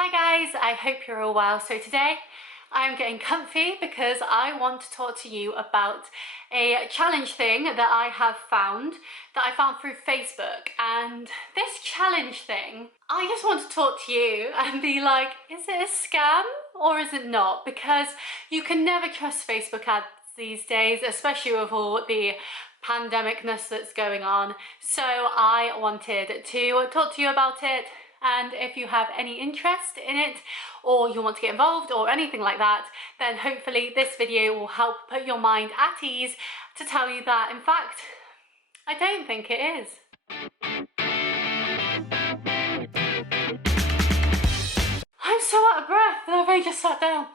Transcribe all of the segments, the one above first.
Hi guys, I hope you're all well. So today I'm getting comfy because I want to talk to you about a challenge thing that I found through Facebook. And this challenge thing, I just want to talk to you and be like, is it a scam or is it not? Because you can never trust Facebook ads these days, especially with all the pandemicness that's going on. So I wanted to talk to you about it. And if you have any interest in it or you want to get involved or anything like that, then hopefully this video will help put your mind at ease to tell you that, in fact, I don't think it is. I'm so out of breath and I've only just sat down.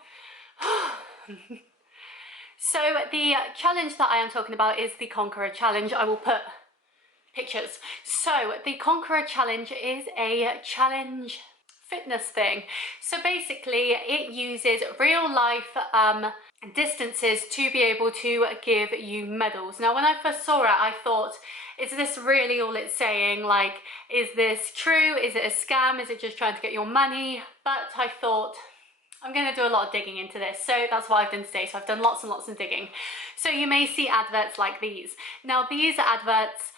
So the challenge that I am talking about is the Conqueror challenge. I will put pictures. So the Conqueror challenge is a challenge fitness thing. So basically it uses real life distances to be able to give you medals. Now when I first saw it, I thought, is this really all it's saying? Like, is this true? Is it a scam? Is it just trying to get your money? But I thought, I'm going to do a lot of digging into this, so that's what I've done today. So I've done lots and lots of digging. So you may see adverts like these. Now these adverts,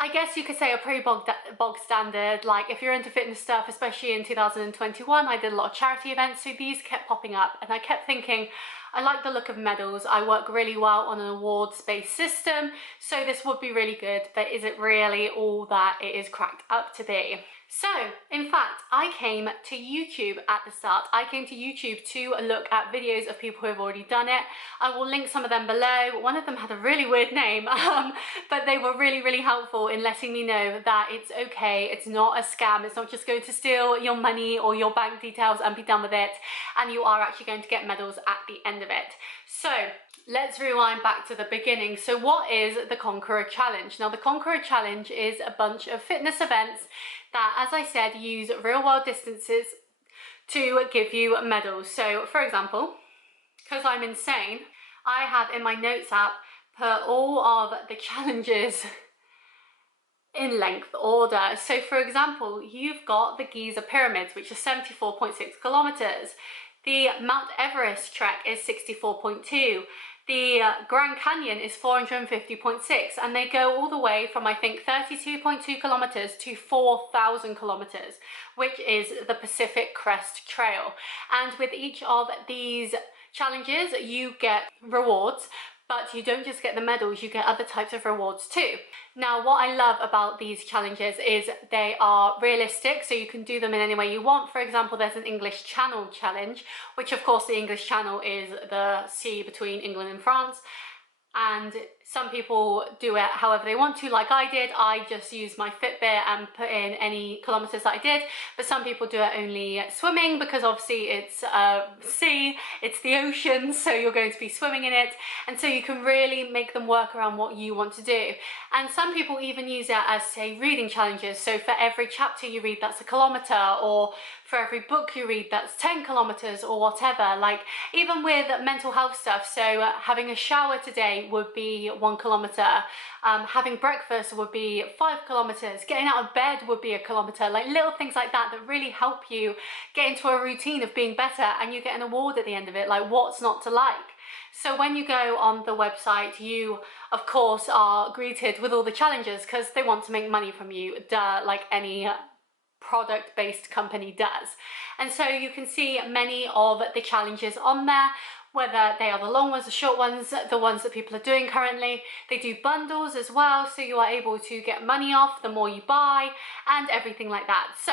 I guess you could say, are pretty bog standard. Like if you're into fitness stuff, especially in 2021, I did a lot of charity events, so these kept popping up and I kept thinking, I like the look of medals. I work really well on an awards-based system, so this would be really good, but is it really all that it is cracked up to be? So, in fact, I came to YouTube at the start. I came to YouTube to look at videos of people who have already done it. I will link some of them below. One of them had a really weird name, but they were really, really helpful in letting me know that it's okay. It's not a scam. It's not just going to steal your money or your bank details and be done with it. And you are actually going to get medals at the end of it. So, let's rewind back to the beginning. So what is the Conqueror Challenge? Now the Conqueror Challenge is a bunch of fitness events that, as I said, use real world distances to give you medals. So for example, because I'm insane, I have in my notes app put all of the challenges in length order. So for example, you've got the Giza Pyramids, which are 74.6 kilometers. The Mount Everest trek is 64.2. The Grand Canyon is 450.6, and they go all the way from, I think, 32.2 kilometers to 4,000 kilometers, which is the Pacific Crest Trail. And with each of these challenges, you get rewards, but you don't just get the medals, you get other types of rewards too. Now, what I love about these challenges is they are realistic, so you can do them in any way you want. For example, there's an English Channel challenge, which of course the English Channel is the sea between England and France. And some people do it however they want to, like I did. I just used my Fitbit and put in any kilometers that I did, but some people do it only swimming because obviously it's sea, it's the ocean, so you're going to be swimming in it, and so you can really make them work around what you want to do. And some people even use it as, say, reading challenges. So for every chapter you read, that's a kilometer, or for every book you read, that's 10 kilometers or whatever. Like even with mental health stuff, so having a shower today would be 1 kilometer, having breakfast would be 5 kilometers, getting out of bed would be 1 kilometer, like little things like that that really help you get into a routine of being better, and you get an award at the end of it. Like, what's not to like? So when you go on the website, you of course are greeted with all the challenges because they want to make money from you, duh, like any product-based company does. And so you can see many of the challenges on there, whether they are the long ones, the short ones, the ones that people are doing currently. They do bundles as well, so you are able to get money off the more you buy and everything like that. So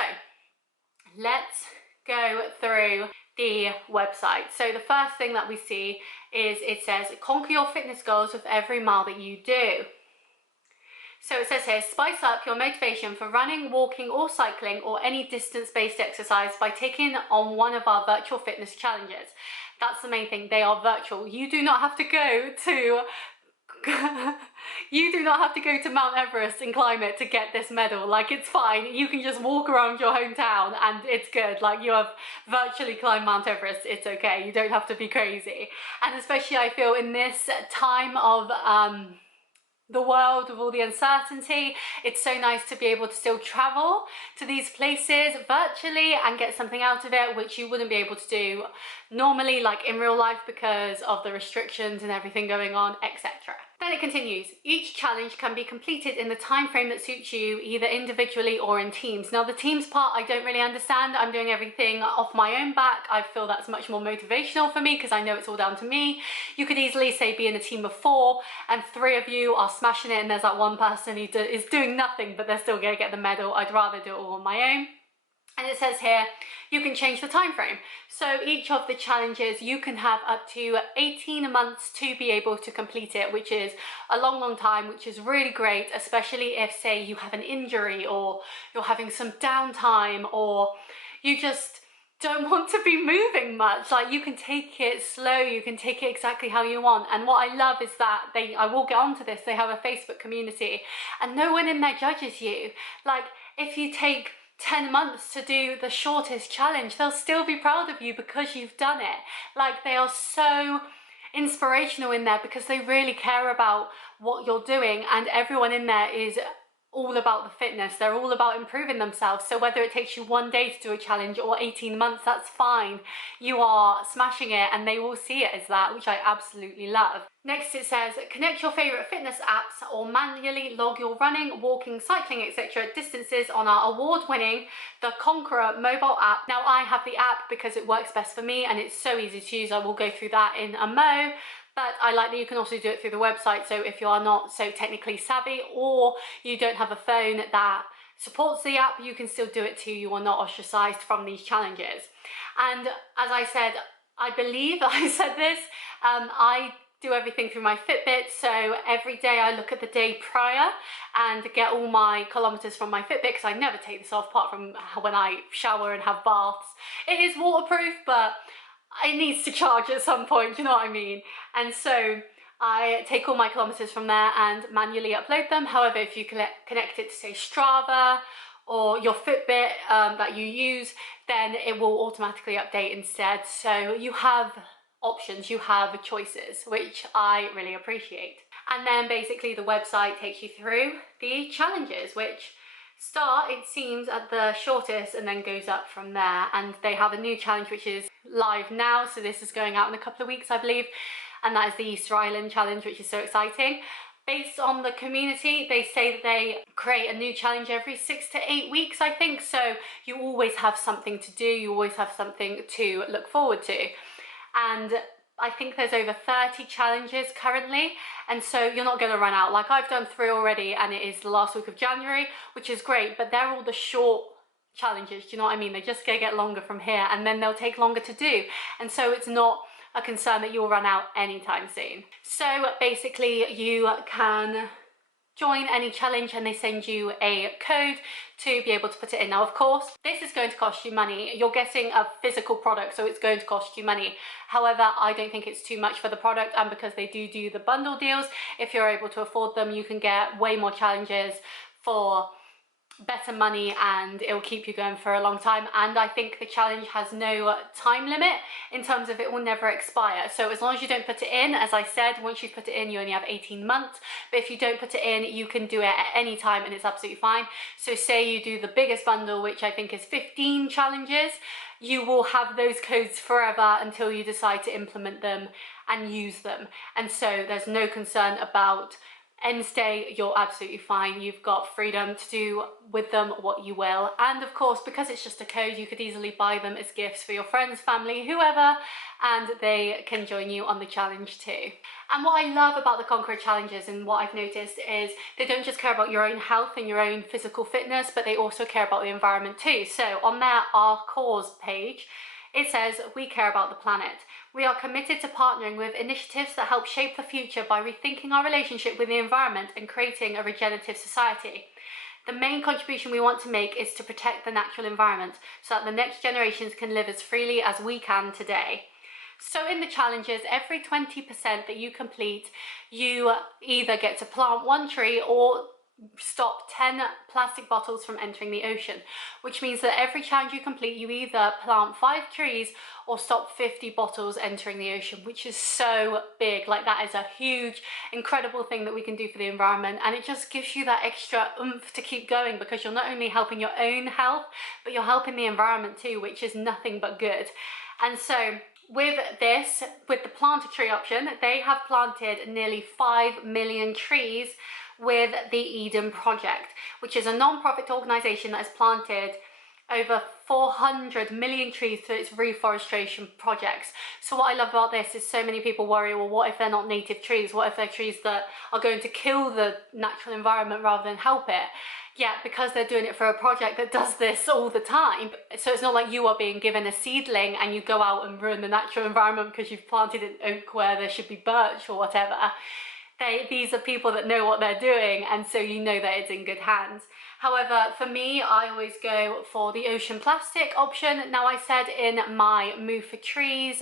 let's go through the website. So the first thing that we see is it says, conquer your fitness goals with every mile that you do. So it says here, spice up your motivation for running, walking or cycling or any distance-based exercise by taking on one of our virtual fitness challenges. That's the main thing, they are virtual. You do not have to go to you do not have to go to Mount Everest and climb it to get this medal. Like, it's fine, you can just walk around your hometown and it's good. Like, you have virtually climbed Mount Everest, it's okay, you don't have to be crazy. And especially I feel in this time of the world with all the uncertainty. It's so nice to be able to still travel to these places virtually and get something out of it, which you wouldn't be able to do normally, like in real life, because of the restrictions and everything going on, etc. Then it continues. Each challenge can be completed in the time frame that suits you, either individually or in teams. Now the teams part I don't really understand. I'm doing everything off my own back. I feel that's much more motivational for me because I know it's all down to me. You could easily say be in a team of 4 and 3 of you are smashing it and there's that one person who is doing nothing but they're still going to get the medal. I'd rather do it all on my own. And it says here, you can change the time frame. So each of the challenges, you can have up to 18 months to be able to complete it, which is a long, long time, which is really great, especially if, say, you have an injury or you're having some downtime or you just don't want to be moving much. Like, you can take it slow, you can take it exactly how you want. And what I love is that I will get onto this, they have a Facebook community and no one in there judges you. Like, if you take 10 months to do the shortest challenge, they'll still be proud of you because you've done it. Like, they are so inspirational in there because they really care about what you're doing, and everyone in there is all about the fitness. They're all about improving themselves. So whether it takes you 1 day to do a challenge or 18 months, that's fine. You are smashing it and they will see it as that, which I absolutely love. Next it says, connect your favorite fitness apps or manually log your running, walking, cycling, etc. distances on our award-winning the Conqueror mobile app. Now I have the app because it works best for me and it's so easy to use. I will go through that in a mo. But I like that you can also do it through the website, so if you are not so technically savvy or you don't have a phone that supports the app, you can still do it too. You are not ostracized from these challenges. And as I said, I believe I said this, I do everything through my Fitbit, so every day I look at the day prior and get all my kilometers from my Fitbit, because I never take this off apart from when I shower and have baths. It is waterproof, but it needs to charge at some point, you know what I mean? And so I take all my kilometers from there and manually upload them. However, if you connect it to, say, Strava or your Fitbit that you use, then it will automatically update instead. So you have options, you have choices, which I really appreciate. And then basically the website takes you through the challenges, which start, it seems, at the shortest and then goes up from there. And they have a new challenge which is live now, so this is going out in a couple of weeks, I believe, and that is the Easter Island challenge, which is so exciting. Based on the community, they say that they create a new challenge every 6 to 8 weeks, I think, so you always have something to do, you always have something to look forward to. And I think there's over 30 challenges currently, and so you're not going to run out. Like, I've done 3 already and it is the last week of January, which is great, but they're all the short challenges, do you know what I mean? They're just going to get longer from here and then they'll take longer to do, and so it's not a concern that you'll run out anytime soon. So basically you can join any challenge and they send you a code to be able to put it in. Now, of course, this is going to cost you money. You're getting a physical product, so it's going to cost you money. However, I don't think it's too much for the product, and because they do the bundle deals, if you're able to afford them, you can get way more challenges for better money and it will keep you going for a long time. And I think the challenge has no time limit in terms of it will never expire. So as long as you don't put it in, as I said, once you put it in, you only have 18 months. But if you don't put it in, you can do it at any time and it's absolutely fine. So say you do the biggest bundle, which I think is 15 challenges, you will have those codes forever until you decide to implement them and use them. And so there's no concern about end state. You're absolutely fine. You've got freedom to do with them what you will. And of course, because it's just a code, you could easily buy them as gifts for your friends, family, whoever, and they can join you on the challenge too. And what I love about the Conqueror challenges and what I've noticed is they don't just care about your own health and your own physical fitness, but they also care about the environment too. So on their Our Cause page, it says, we care about the planet. We are committed to partnering with initiatives that help shape the future by rethinking our relationship with the environment and creating a regenerative society. The main contribution we want to make is to protect the natural environment so that the next generations can live as freely as we can today. So in the challenges, every 20% that you complete, you either get to plant 1 tree or stop 10 plastic bottles from entering the ocean, which means that every challenge you complete, you either plant 5 trees or stop 50 bottles entering the ocean, which is so big. Like, that is a huge, incredible thing that we can do for the environment, and it just gives you that extra oomph to keep going, because you're not only helping your own health, but you're helping the environment too, which is nothing but good. And so with this, with the plant a tree option, they have planted nearly 5 million trees with the Eden Project, which is a non-profit organisation that has planted over 400 million trees through its reforestation projects. So what I love about this is so many people worry, well, what if they're not native trees? What if they're trees that are going to kill the natural environment rather than help it? Yeah, because they're doing it for a project that does this all the time. So it's not like you are being given a seedling and you go out and ruin the natural environment because you've planted an oak where there should be birch or whatever. These are people that know what they're doing, and so you know that it's in good hands. However, for me, I always go for the ocean plastic option. Now, I said in my Move for Trees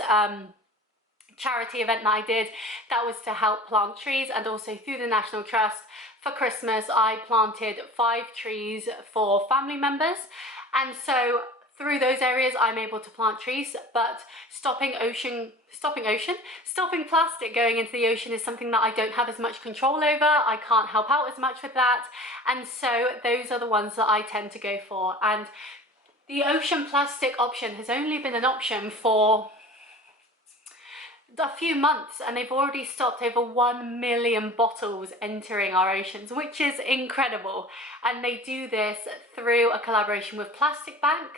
charity event that I did, that was to help plant trees, and also through the National Trust for Christmas, I planted 5 trees for family members. And so through those areas, I'm able to plant trees, but stopping plastic going into the ocean is something that I don't have as much control over. I can't help out as much with that. And so those are the ones that I tend to go for. And the ocean plastic option has only been an option for a few months, and they've already stopped over 1 million bottles entering our oceans, which is incredible. And they do this through a collaboration with Plastic Bank.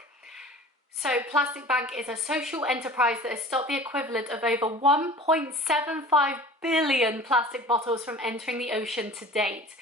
So Plastic Bank is a social enterprise that has stopped the equivalent of over 1.75 billion plastic bottles from entering the ocean to date.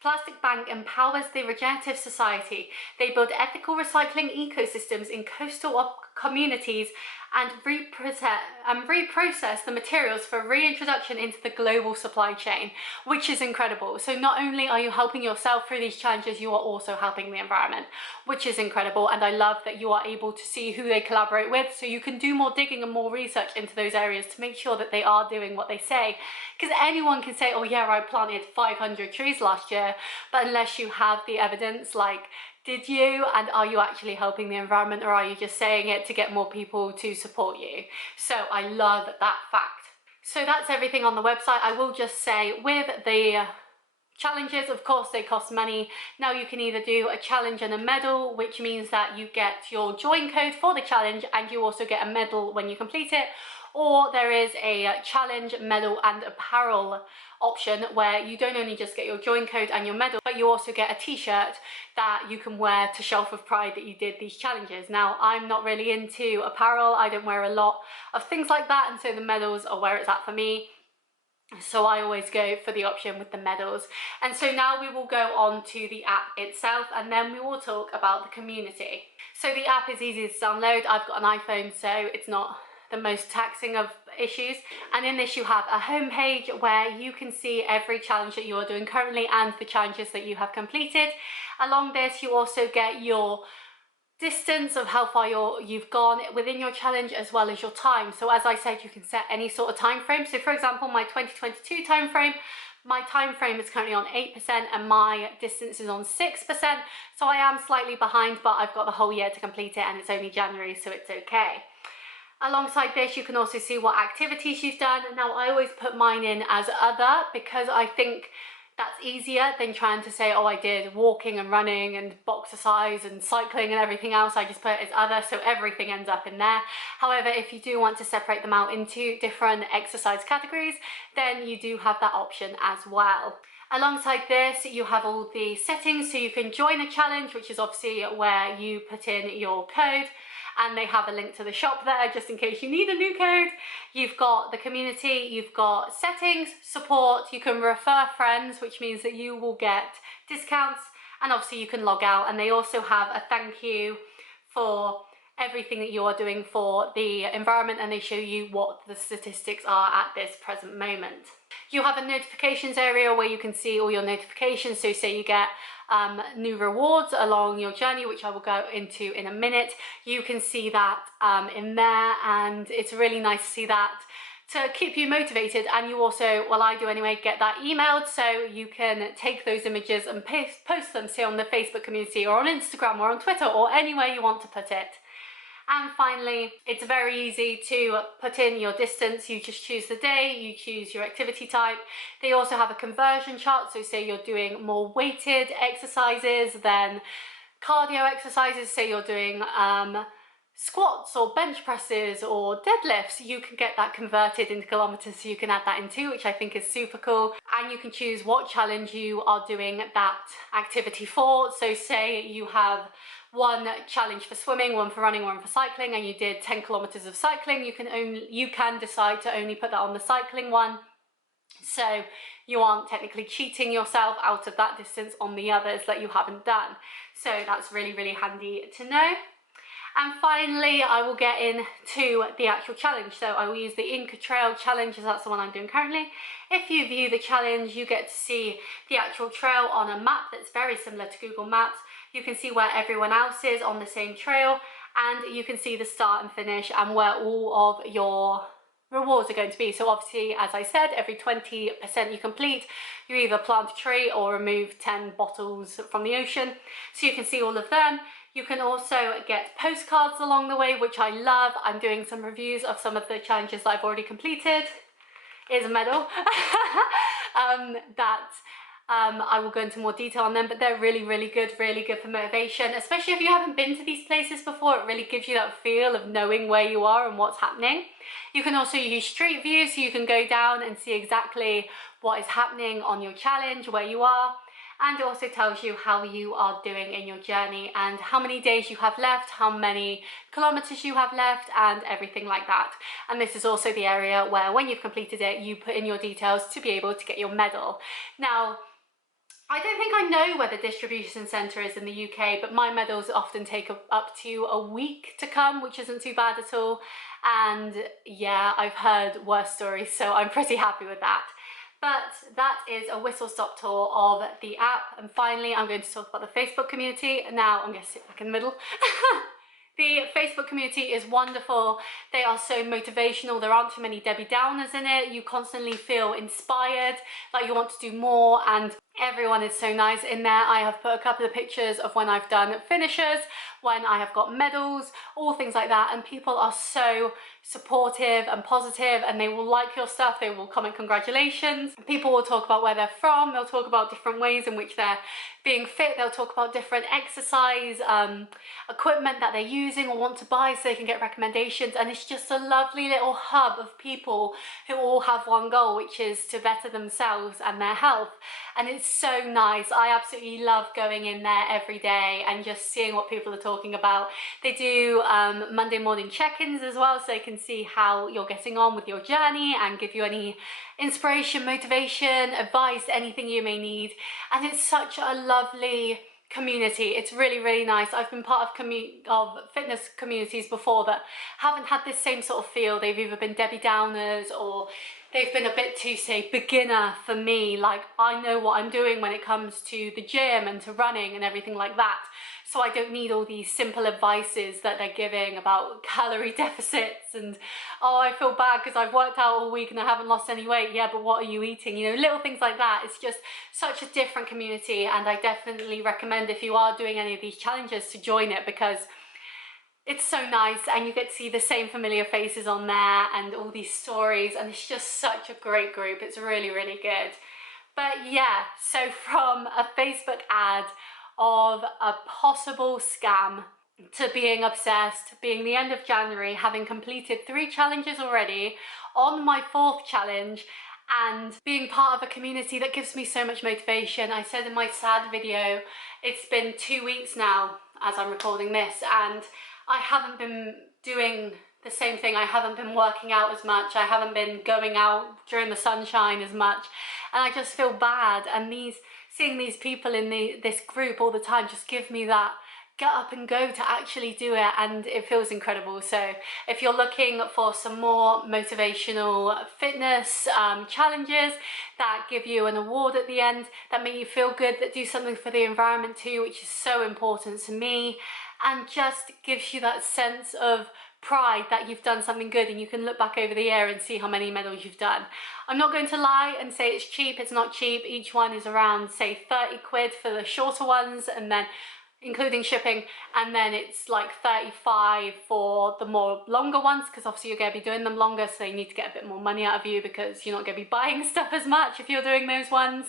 Plastic Bank empowers the regenerative society. They build ethical recycling ecosystems in coastal communities and reprocess the materials for reintroduction into the global supply chain, which is incredible. So not only are you helping yourself through these challenges, you are also helping the environment, which is incredible. And I love that you are able to see who they collaborate with, so you can do more digging and more research into those areas to make sure that they are doing what they say. Because anyone can say, oh yeah, I planted 500 trees last year, but unless you have the evidence, like, did you, and are you actually helping the environment, or are you just saying it to get more people to support you? So I love that fact. So that's everything on the website. I will just say, with the challenges, of course, they cost money. Now you can either do a challenge and a medal, which means that you get your join code for the challenge and you also get a medal when you complete it, or there is a challenge, medal and apparel option where you don't only just get your join code and your medal, but you also get a t-shirt that you can wear to show off with pride that you did these challenges. Now, I'm not really into apparel. I don't wear a lot of things like that, and so the medals are where it's at for me. So I always go for the option with the medals. And so now we will go on to the app itself, and then we will talk about the community. So the app is easy to download. I've got an iPhone, so it's not the most taxing of issues. And in this you have a home page where you can see every challenge that you are doing currently and the challenges that you have completed. Along this you also get your distance of how far you've gone within your challenge, as well as your time. So as I said, you can set any sort of time frame. So for example, my 2022 time frame, my time frame is currently on 8% and my distance is on 6%. So I am slightly behind, but I've got the whole year to complete it, and it's only January, so it's okay. Alongside this, you can also see what activities you've done. Now, I always put mine in as other because I think that's easier than trying to say, oh, I did walking and running and boxercise and cycling and everything else. I just put it as other, so everything ends up in there. However, if you do want to separate them out into different exercise categories, then you do have that option as well. Alongside this, you have all the settings, so you can join a challenge, which is obviously where you put in your code, and they have a link to the shop there just in case you need a new code. You've got the community, you've got settings, support, you can refer friends, which means that you will get discounts, and obviously you can log out. And they also have a thank you for everything that you are doing for the environment, and they show you what the statistics are at this present moment. You have a notifications area where you can see all your notifications. So say you get new rewards along your journey, which I will go into in a minute. You can see that in there, and it's really nice to see that to keep you motivated. And you also, well, I do anyway, get that emailed, so you can take those images and post them, say on the Facebook community or on Instagram or on Twitter or anywhere you want to put it. And finally, it's very easy to put in your distance. You just choose the day, you choose your activity type. They also have a conversion chart, so say you're doing more weighted exercises than cardio exercises, say you're doing squats or bench presses or deadlifts, you can get that converted into kilometers, so you can add that in too, which I think is super cool. And you can choose what challenge you are doing that activity for. So say you have one challenge for swimming, one for running, one for cycling, and you did 10 kilometers of cycling, you can decide to only put that on the cycling one. So you aren't technically cheating yourself out of that distance on the others that you haven't done. So that's really, really handy to know. And finally, I will get into the actual challenge. So I will use the Inca Trail challenge, as that's the one I'm doing currently. If you view the challenge, you get to see the actual trail on a map that's very similar to Google Maps. You can see where everyone else is on the same trail, and you can see the start and finish and where all of your rewards are going to be. So obviously, as I said, every 20% you complete, you either plant a tree or remove 10 bottles from the ocean. So you can see all of them. You can also get postcards along the way, which I love. I'm doing some reviews of some of the challenges that I've already completed. Here's a medal. I will go into more detail on them, but they're really, really good for motivation, especially if you haven't been to these places before. It really gives you that feel of knowing where you are and what's happening. You can also use street view, so you can go down and see exactly what is happening on your challenge, where you are. And it also tells you how you are doing in your journey and how many days you have left, how many kilometers you have left, and everything like that. And this is also the area where, when you've completed it, you put in your details to be able to get your medal. Now, I don't think I know where the distribution centre is in the UK, but my medals often take up to a week to come, which isn't too bad at all. And yeah, I've heard worse stories, so I'm pretty happy with that. But that is a whistle-stop tour of the app. And finally, I'm going to talk about the Facebook community. Now I'm going to sit back in the middle. The Facebook community is wonderful. They are so motivational. There aren't too many Debbie Downers in it. You constantly feel inspired, like you want to do more, and everyone is so nice in there. I have put a couple of pictures of when I've done finishers, when I have got medals, all things like that, and people are so supportive and positive, and they will like your stuff. They will comment congratulations. People will talk about where they're from. They'll talk about different ways in which they're being fit. They'll talk about different exercise equipment that they're using or want to buy, so they can get recommendations. And it's just a lovely little hub of people who all have one goal, which is to better themselves and their health. And it's so nice. I absolutely love going in there every day and just seeing what people are talking about. They do Monday morning check-ins as well, so they can see how you're getting on with your journey and give you any inspiration, motivation, advice, anything you may need. And it's such a lovely community. It's really, really nice. I've been part of fitness communities before that haven't had this same sort of feel. They've either been Debbie Downers or they've been a bit too, say, beginner for me. Like, I know what I'm doing when it comes to the gym and to running and everything like that. So I don't need all these simple advices that they're giving about calorie deficits and, oh, I feel bad because I've worked out all week and I haven't lost any weight. Yeah, but what are you eating? You know, little things like that. It's just such a different community, and I definitely recommend, if you are doing any of these challenges, to join it, because it's so nice and you get to see the same familiar faces on there and all these stories, and it's just such a great group. It's really, really good. But yeah, so from a Facebook ad of a possible scam to being obsessed, being the end of January, having completed 3 challenges already, on my 4th challenge, and being part of a community that gives me so much motivation. I said in my sad video, it's been 2 weeks now as I'm recording this, and I haven't been doing the same thing. I haven't been working out as much. I haven't been going out during the sunshine as much, and I just feel bad. And seeing these people in this group all the time just give me that get up and go to actually do it, and it feels incredible. So if you're looking for some more motivational fitness challenges that give you an award at the end, that make you feel good, that do something for the environment too, which is so important to me, and just gives you that sense of pride that you've done something good, and you can look back over the year and see how many medals you've done. I'm not going to lie and say it's cheap. It's not cheap. Each one is around, say, 30 quid for the shorter ones, and then including shipping, and then it's like 35 for the more longer ones, because obviously you're going to be doing them longer, so they need to get a bit more money out of you because you're not going to be buying stuff as much if you're doing those ones.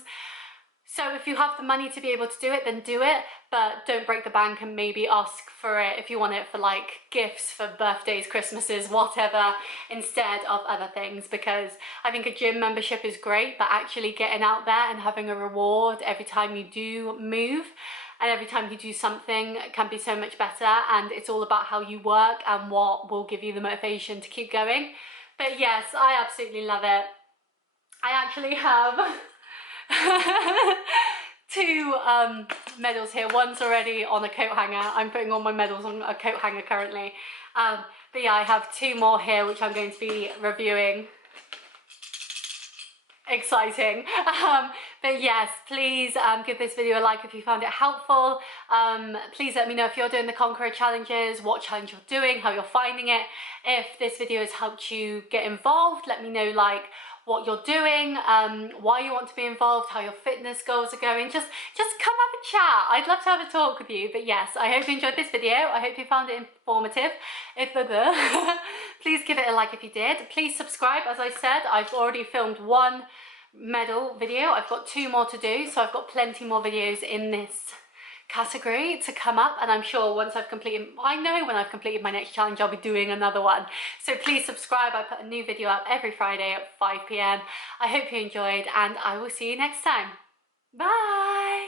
So if you have the money to be able to do it, then do it, but don't break the bank, and maybe ask for it if you want it for like gifts for birthdays, Christmases, whatever, instead of other things, because I think a gym membership is great, but actually getting out there and having a reward every time you do move and every time you do something can be so much better, and it's all about how you work and what will give you the motivation to keep going. But yes, I absolutely love it. I actually have two medals here. One's already on a coat hanger. I'm putting all my medals on a coat hanger currently. But yeah, I have two more here which I'm going to be reviewing. Exciting. But yes, please give this video a like if you found it helpful. Please let me know if you're doing the Conqueror challenges, what challenge you're doing, how you're finding it. If this video has helped you get involved, let me know like what you're doing, why you want to be involved, how your fitness goals are going. Just come have a chat. I'd love to have a talk with you. But yes, I hope you enjoyed this video. I hope you found it informative. Please give it a like if you did. Please subscribe. As I said, I've already filmed one medal video. I've got two more to do, so I've got plenty more videos in this category to come up, and I'm sure once I've completed, I know when I've completed my next challenge I'll be doing another one. So please subscribe. I put a new video up every Friday at 5 p.m. I hope you enjoyed, and I will see you next time. Bye.